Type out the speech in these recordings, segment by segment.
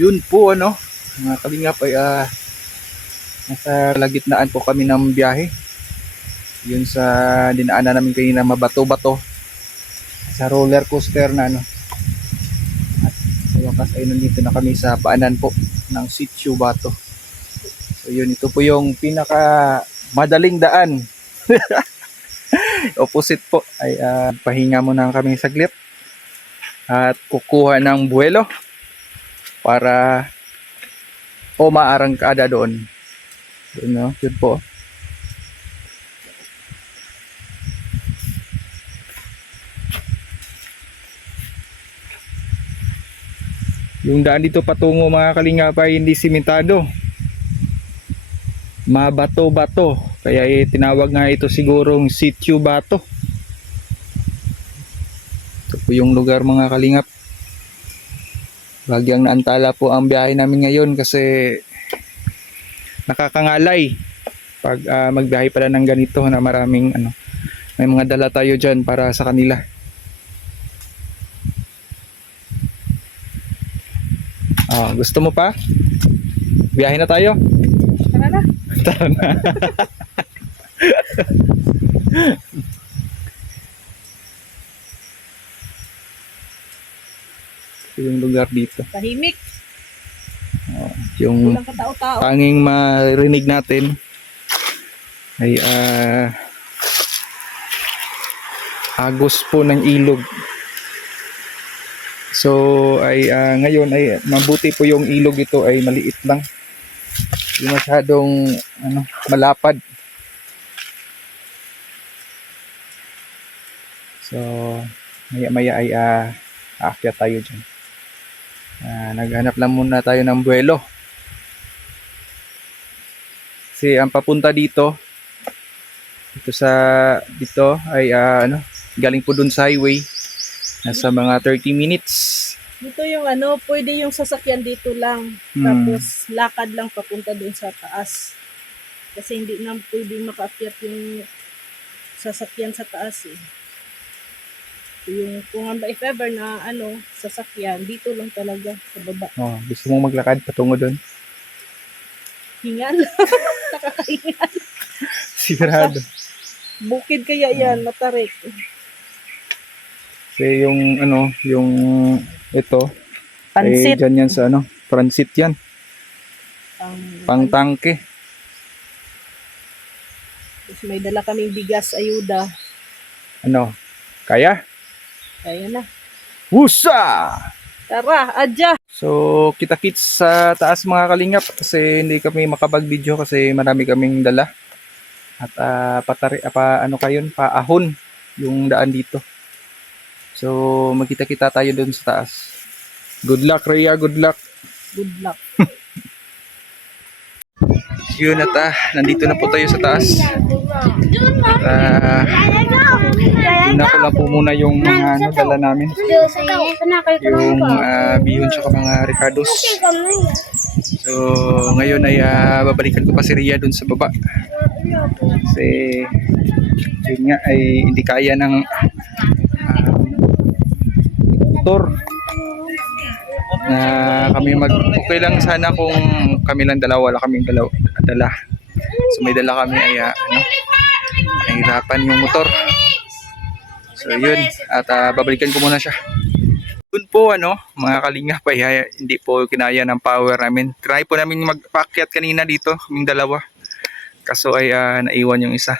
Yun po ano, mga kalingap ay nasa kalagitnaan po kami ng biyahe. Yun sa dinaanan namin kanina, mabato-bato sa roller coaster na ano. At sa wakas ay nandito na kami sa paanan po ng Sitio Bato. So yun, ito po yung pinaka madaling daan. Opposite po ay pahinga muna kami saglit at kukuha ng buwelo para maarangkada doon. Yun, no? Yun po. Yung daan dito patungo mga kalingap ay hindi simentado. Mabato-bato. Kaya tinawag nga ito sigurong Sitio Bato. Ito po yung lugar mga kalingap. Bagyang naantala po ang biyahe namin ngayon kasi nakakangalay pag magbiyahe pala ng ganito na maraming ano, may mga dala tayo dyan para sa kanila. Gusto mo pa? Biyahe na tayo? Tara na. Tara na. Yung lugar dito. Tahimik. Yung Walang katao-tao. tanging marinig natin ay agos po ng ilog. So ay ngayon ay mabuti po yung ilog ito ay maliit lang. Hindi masyadong malapad. So maya-maya ay aakyat tayo dyan. Naghanap lang muna tayo ng buwelo. Kasi ang papunta dito ay galing po dun sa highway. Nasa mga 30 minutes. Dito yung pwede yung sasakyan dito lang. Tapos lakad lang papunta doon sa taas. Kasi hindi na pwedeng makaakyat yung sasakyan sa taas eh. Yung kung if ever na sasakyan, dito lang talaga sa baba. Gusto mong maglakad patungo doon? Hingal. Nakakahingal. Sigurado. Bukid kaya yan, matarik. Kasi yung ito Pansit. dyan yan sa transit yan. Pang tangke. Tapos may dala kaming bigas, ayuda. Kaya? Kaya na. Wusa! Tara, adya! So, kita-kits sa taas mga kalingap kasi hindi kami makapag-video kasi marami kaming dala. At paahon yung daan dito. So, magkita-kita tayo doon sa taas. Good luck, Rhea. Good luck. Good luck. Yun at nandito na po tayo sa taas. Tingnan ko lang po muna yung mga dala namin. Yung bihon tsaka mga ricados. So ngayon ay babalikan ko pa si Rhea dun sa baba. Kasi yun nga ay hindi kaya ng motor na kami okay lang sana kung kami lang dalawa, wala kaming dala. So may dala kami ay nahirapan yung motor. So yun, at babalikan ko muna siya. Yun po mga kalingap ay hindi po kinaya ng power namin. Try po namin magpaakyat kanina dito, kaming dalawa. Kaso ay naiwan yung isa.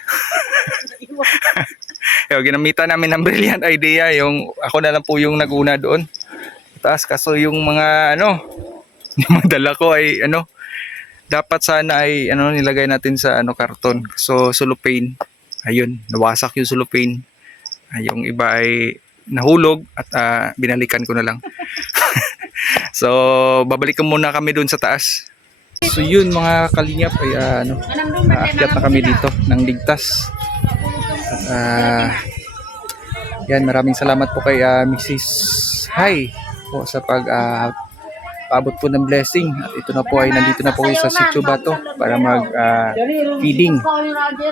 Ginamitan namin ng brilliant idea, yung ako na lang po yung naguna doon. Taas kaso yung mga yung mga dala ko ay dapat sana ay nilagay natin sa karton. So cellophane. Ayun, nawasak yung cellophane. Yung iba ay nahulog at binalikan ko na lang. So babalikan muna kami doon sa taas. So yun mga kalingap ay aakyat na kami dito ng ligtas. At yan, maraming salamat po kay Mrs. Hi po sa paabot po ng blessing. At ito na po ay nandito na po kayo sa Sitio Bato para mag feeding.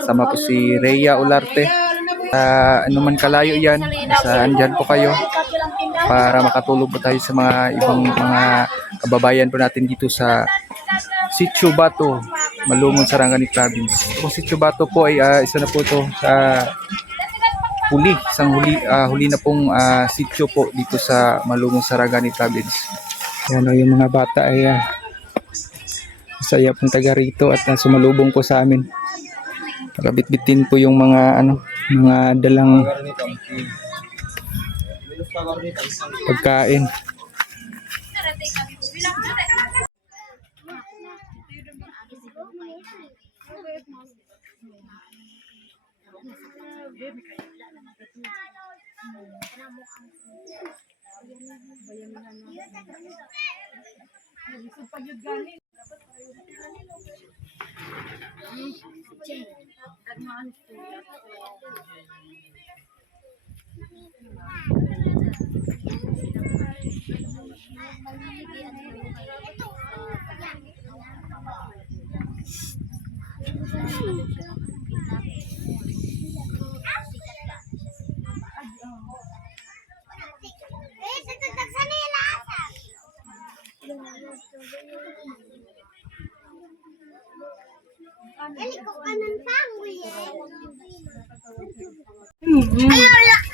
Sama po si Rhea Olarte Ano man kalayo yan, andyan po kayo para makatulong po tayo sa mga ibang mga kababayan po natin dito sa Sitio Bato, Malungon, Sarangani Province. Itong Sitio Bato po ay isa na po ito sa huli na pong sitio po dito sa Malungon, Sarangani Province. Yan o, yung mga bata ay masaya pong taga rito at sumalubong po sa amin. Nakabitbitin po yung mga mga dalang pagkain.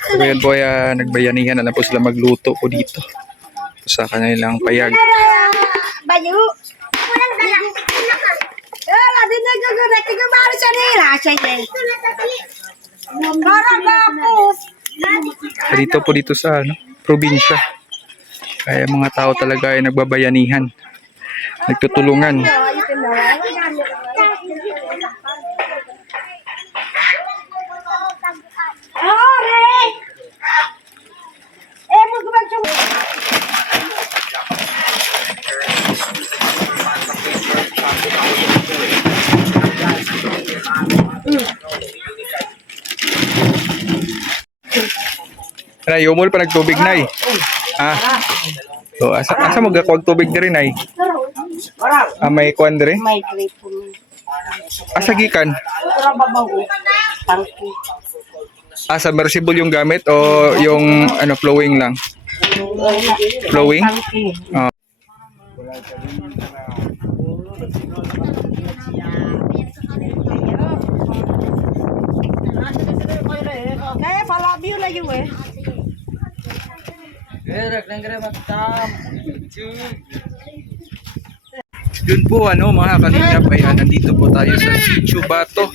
So yan po ay nagbayanihan na lang po sila magluto po dito sa kanilang payag. Bayu. Walang dala. Di na gagawin. Tingnan mo sa nila. Dito po dito sa probinsya. Kaya mga tao talaga ay nagbabayanihan. Nagtutulungan. Nay, umul pa nagtubig, Nay. Ha? So, asa mo gakuha tubig na rin, Nay? May kuwan na rin? May gripo. Asa gikan? Ura babaw. Tangki. Submersible yung gamit o yung flowing lang? Flowing? Tangki. Kaya palabi yun na yun eh. Yun po mga kalingap ay nandito po tayo sa Sitio Bato.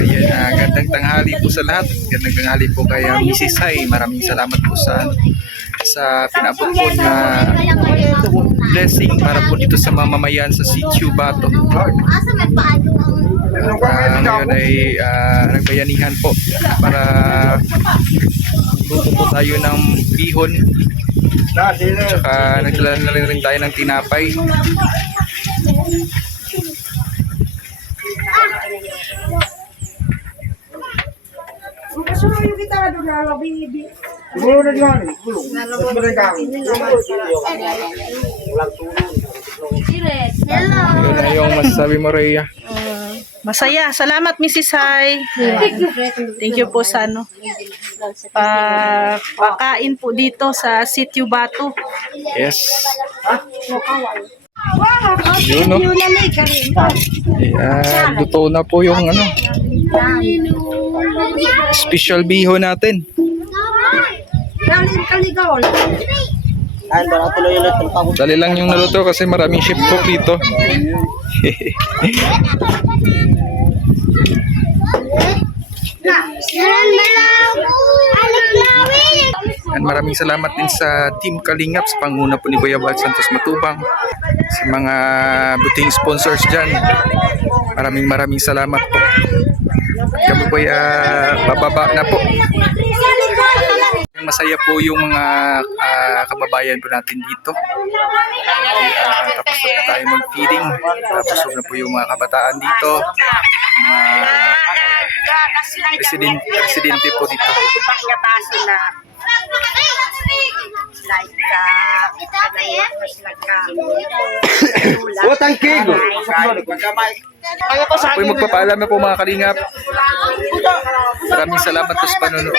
Ayan, gandang tanghali po sa lahat. Gandang tanghali po kay Mrs. Hai. Maraming salamat po sa pinabot po na blessing para po dito sa mamamayan sa Sitio Bato. Ngayon ay nagbayanihan po para luto po tayo ng bihon. Tsaka nagdala na rin tayo ng tinapay. Suruh kita ada lebih. Yun na yung masasabi mo, Rhea. Masaya. Salamat, Mrs. Hai. Thank you po sa pakain po dito sa Sitio Bato. Yes. Yun, no? Ayan, luto na po yung special bihon natin. Dali lang yung naluto kasi maraming chef cook dito. And maraming salamat din sa Team Kalingap sa panguna po ni Kuya Bal Santos Matubang, sa mga buting sponsors dyan. Maraming salamat po. Kami po bababa na po. Masaya po yung mga kababayan po natin dito. Tapos na tayo mag-feeding. Tapos na po yung mga kabataan dito. Mga residente po dito. Ako'y magpapaalam na po mga kalingap. Maraming salamat po sa panonood.